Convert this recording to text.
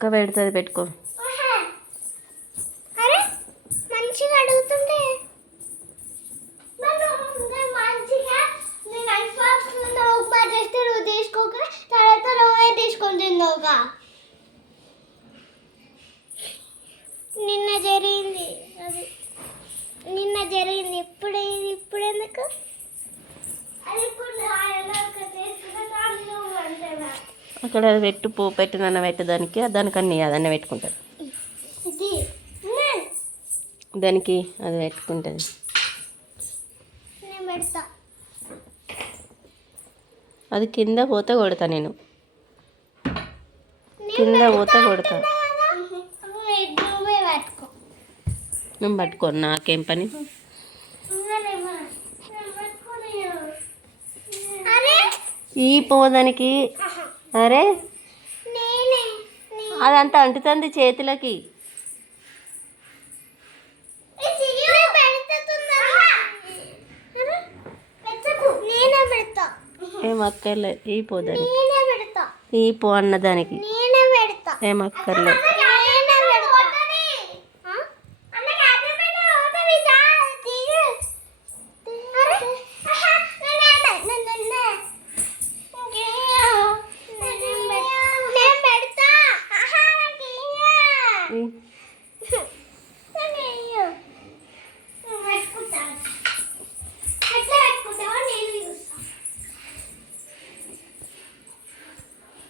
అక్క పెడుతుంది, పెట్టుకో. అరే మంచిగా అడుగుతుంటే ఉప్మా చేస్తే నువ్వు తీసుకోక తర్వాత నువ్వే తీసుకొని తిన్నావుగా. నిన్న జరిగింది అది, నిన్న జరిగింది. ఇప్పుడు ఎందుకు అది అక్కడ అది పెట్టు, పో పెట్టినన్న పెట్టు, దానికన్నీ అదన్న పెట్టుకుంటుంది. దానికి అది పెట్టుకుంటుంది. నేను పెడతా. అది కింద పోతే కొడతా, నేను కింద పోతే కొడతా. నేను పట్టుకోను, నాకేం పని. ఈ పోదానికి అరే అదంతా అంటుతుంది చేతులకి. ఏం అక్కర్లే, ఈ పోదానికి, ఈ పో అన్నదానికి ఏం అక్కర్లే. నేను పెడతా.